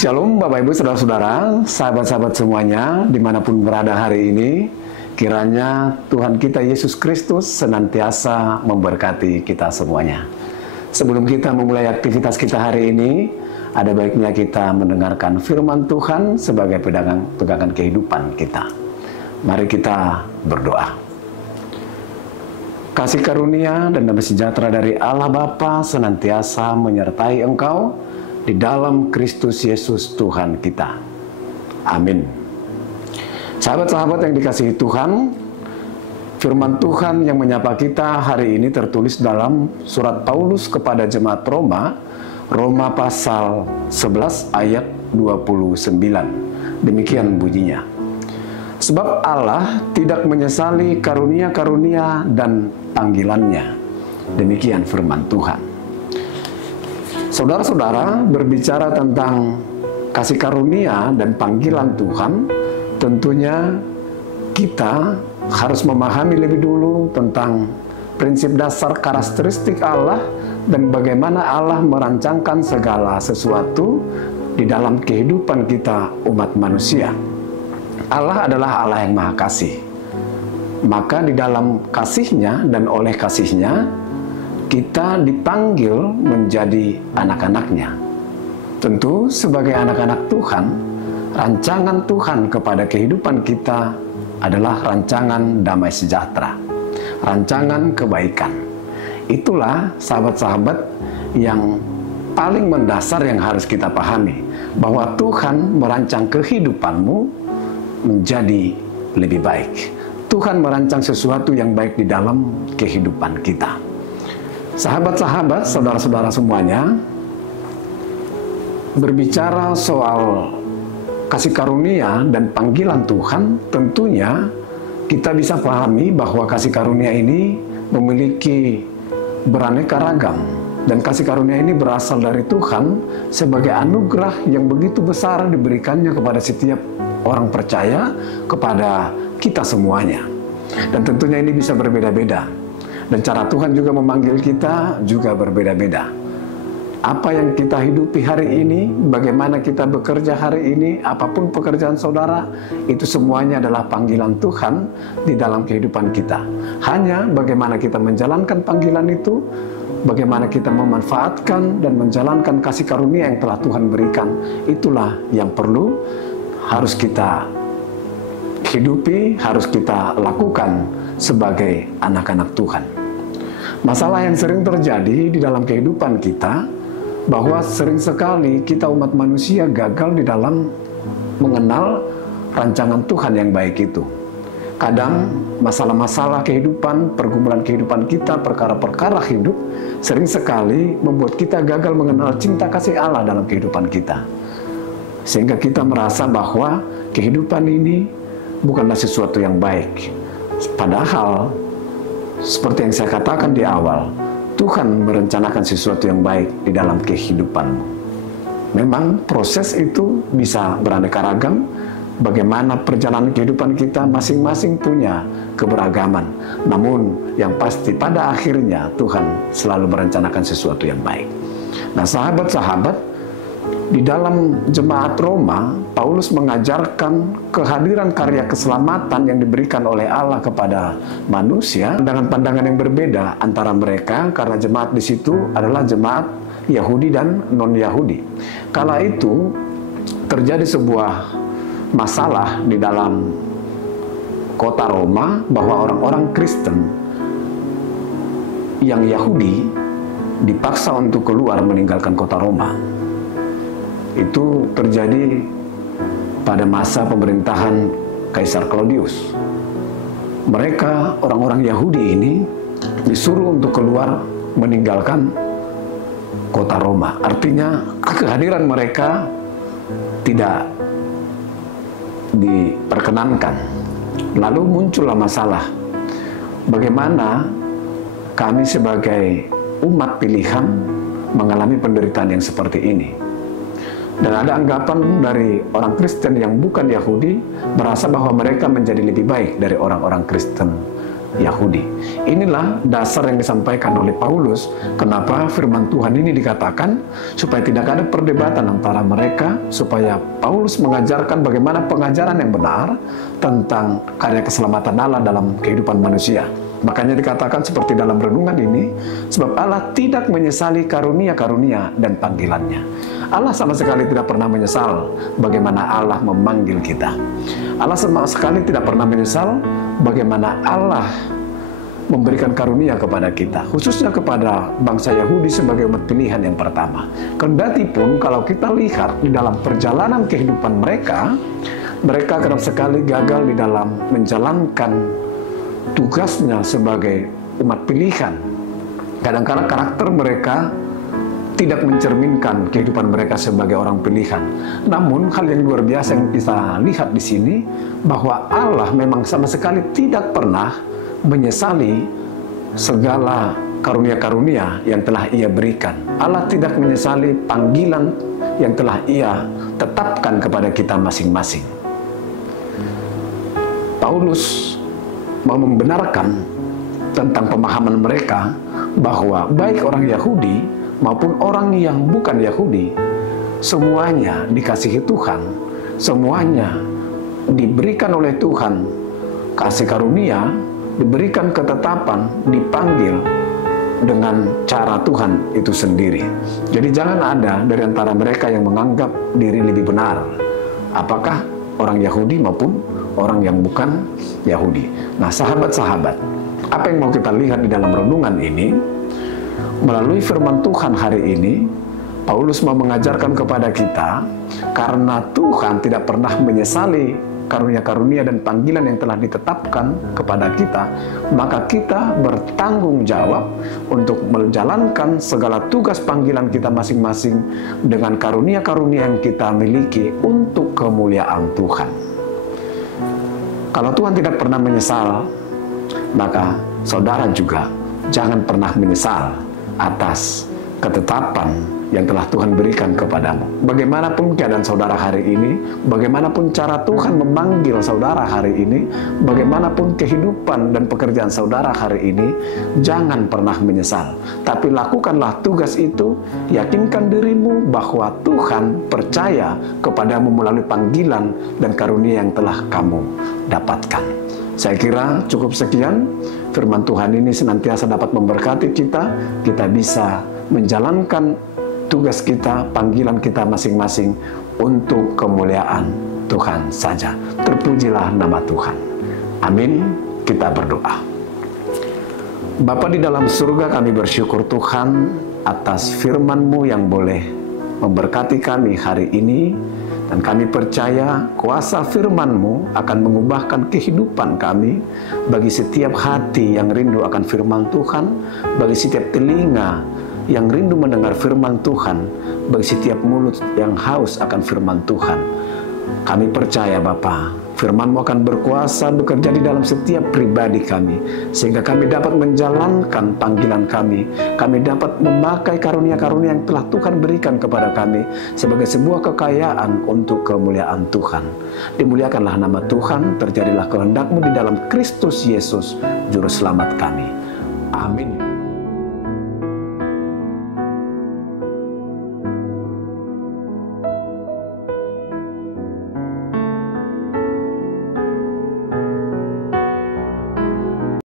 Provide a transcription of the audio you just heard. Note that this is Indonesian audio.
Shalom Bapak Ibu Saudara-saudara, sahabat-sahabat semuanya, dimanapun berada hari ini, kiranya Tuhan kita Yesus Kristus senantiasa memberkati kita semuanya. Sebelum kita memulai aktivitas kita hari ini, ada baiknya kita mendengarkan firman Tuhan sebagai pegangan kehidupan kita. Mari kita berdoa. Kasih karunia dan damai sejahtera dari Allah Bapa senantiasa menyertai engkau di dalam Kristus Yesus Tuhan kita. Amin. Sahabat-sahabat yang dikasihi Tuhan, firman Tuhan yang menyapa kita hari ini tertulis dalam surat Paulus kepada jemaat Roma, Roma pasal 11 ayat 29. Demikian bunyinya. Sebab Allah tidak menyesali karunia-karunia dan panggilannya. Demikian firman Tuhan. Saudara-saudara, berbicara tentang kasih karunia dan panggilan Tuhan, tentunya kita harus memahami lebih dulu tentang prinsip dasar karakteristik Allah dan bagaimana Allah merancangkan segala sesuatu di dalam kehidupan kita umat manusia. Allah adalah Allah yang Maha Kasih. Maka di dalam kasih-Nya dan oleh kasih-Nya, kita dipanggil menjadi anak-anak-Nya. Tentu sebagai anak-anak Tuhan, rancangan Tuhan kepada kehidupan kita adalah rancangan damai sejahtera, rancangan kebaikan. Itulah sahabat-sahabat yang paling mendasar yang harus kita pahami, bahwa Tuhan merancang kehidupanmu menjadi lebih baik. Tuhan merancang sesuatu yang baik di dalam kehidupan kita. Sahabat-sahabat, saudara-saudara semuanya, berbicara soal kasih karunia dan panggilan Tuhan, tentunya kita bisa pahami bahwa kasih karunia ini memiliki beraneka ragam. Dan kasih karunia ini berasal dari Tuhan sebagai anugerah yang begitu besar diberikannya kepada setiap orang percaya, kepada kita semuanya. Dan tentunya ini bisa berbeda-beda. Dan cara Tuhan juga memanggil kita juga berbeda-beda. Apa yang kita hidupi hari ini, bagaimana kita bekerja hari ini, apapun pekerjaan saudara, itu semuanya adalah panggilan Tuhan di dalam kehidupan kita. Hanya bagaimana kita menjalankan panggilan itu, bagaimana kita memanfaatkan dan menjalankan kasih karunia yang telah Tuhan berikan, itulah yang perlu harus kita hidupi, harus kita lakukan sebagai anak-anak Tuhan. Masalah yang sering terjadi di dalam kehidupan kita, bahwa sering sekali kita umat manusia gagal di dalam mengenal rancangan Tuhan yang baik itu. Kadang masalah-masalah kehidupan, pergumulan kehidupan kita, perkara-perkara hidup, sering sekali membuat kita gagal mengenal cinta kasih Allah dalam kehidupan kita. Sehingga kita merasa bahwa kehidupan ini bukanlah sesuatu yang baik. Padahal, seperti yang saya katakan di awal, Tuhan merencanakan sesuatu yang baik di dalam kehidupanmu. Memang proses itu bisa beraneka ragam. Bagaimana perjalanan kehidupan kita masing-masing punya keberagaman. Namun yang pasti pada akhirnya Tuhan selalu merencanakan sesuatu yang baik. Nah, sahabat-sahabat, di dalam jemaat Roma, Paulus mengajarkan kehadiran karya keselamatan yang diberikan oleh Allah kepada manusia dengan pandangan yang berbeda antara mereka, karena jemaat di situ adalah jemaat Yahudi dan non-Yahudi. Kala itu terjadi sebuah masalah di dalam kota Roma, bahwa orang-orang Kristen yang Yahudi dipaksa untuk keluar meninggalkan kota Roma. Itu terjadi pada masa pemerintahan Kaisar Claudius. Mereka, orang-orang Yahudi ini, disuruh untuk keluar meninggalkan kota Roma. Artinya kehadiran mereka tidak diperkenankan. Lalu muncullah masalah, bagaimana kami sebagai umat pilihan mengalami penderitaan yang seperti ini. Dan ada anggapan dari orang Kristen yang bukan Yahudi, merasa bahwa mereka menjadi lebih baik dari orang-orang Kristen Yahudi. Inilah dasar yang disampaikan oleh Paulus, kenapa firman Tuhan ini dikatakan supaya tidak ada perdebatan antara mereka, supaya Paulus mengajarkan bagaimana pengajaran yang benar tentang karya keselamatan Allah dalam kehidupan manusia. Makanya dikatakan seperti dalam renungan ini, sebab Allah tidak menyesali karunia-karunia dan panggilannya. Allah sama sekali tidak pernah menyesal bagaimana Allah memanggil kita. Allah sama sekali tidak pernah menyesal bagaimana Allah memberikan karunia kepada kita, khususnya kepada bangsa Yahudi sebagai umat pilihan yang pertama. Kendati pun kalau kita lihat di dalam perjalanan kehidupan mereka, mereka kerap sekali gagal di dalam menjalankan tugasnya sebagai umat pilihan. Kadang-kadang karakter mereka tidak mencerminkan kehidupan mereka sebagai orang pilihan. Namun hal yang luar biasa yang kita lihat di sini, bahwa Allah memang sama sekali tidak pernah menyesali segala karunia-karunia yang telah Ia berikan. Allah tidak menyesali panggilan yang telah Ia tetapkan kepada kita masing-masing. Paulus mau membenarkan tentang pemahaman mereka bahwa baik orang Yahudi maupun orang yang bukan Yahudi, semuanya dikasihi Tuhan, semuanya diberikan oleh Tuhan kasih karunia, diberikan ketetapan, dipanggil dengan cara Tuhan itu sendiri. Jadi jangan ada dari antara mereka yang menganggap diri lebih benar, apakah orang Yahudi maupun orang yang bukan Yahudi. Nah, sahabat-sahabat, apa yang mau kita lihat di dalam renungan ini? Melalui firman Tuhan hari ini, Paulus mau mengajarkan kepada kita, karena Tuhan tidak pernah menyesali karunia-karunia dan panggilan yang telah ditetapkan kepada kita, maka kita bertanggung jawab untuk menjalankan segala tugas panggilan kita masing-masing dengan karunia-karunia yang kita miliki untuk kemuliaan Tuhan. Kalau Tuhan tidak pernah menyesal, maka saudara juga jangan pernah menyesal atas ketetapan yang telah Tuhan berikan kepadamu. Bagaimanapun keadaan saudara hari ini, bagaimanapun cara Tuhan memanggil saudara hari ini, bagaimanapun kehidupan dan pekerjaan saudara hari ini, jangan pernah menyesal. Tapi lakukanlah tugas itu, yakinkan dirimu bahwa Tuhan percaya kepadamu melalui panggilan dan karunia yang telah kamu dapatkan. Saya kira cukup sekian. Firman Tuhan ini senantiasa dapat memberkati kita bisa menjalankan tugas kita, panggilan kita masing-masing untuk kemuliaan Tuhan saja. Terpujilah nama Tuhan. Amin. Kita berdoa. Bapa di dalam surga, kami bersyukur Tuhan atas firman-Mu yang boleh memberkati kami hari ini. Dan kami percaya kuasa firman-Mu akan mengubahkan kehidupan kami, bagi setiap hati yang rindu akan firman Tuhan, bagi setiap telinga yang rindu mendengar firman Tuhan, bagi setiap mulut yang haus akan firman Tuhan. Kami percaya Bapa, firman-Mu akan berkuasa bekerja di dalam setiap pribadi kami, sehingga kami dapat menjalankan panggilan kami dapat memakai karunia-karunia yang telah Tuhan berikan kepada kami sebagai sebuah kekayaan untuk kemuliaan Tuhan. Dimuliakanlah nama Tuhan, terjadilah kehendak-Mu di dalam Kristus Yesus, Juru Selamat kami. Amin.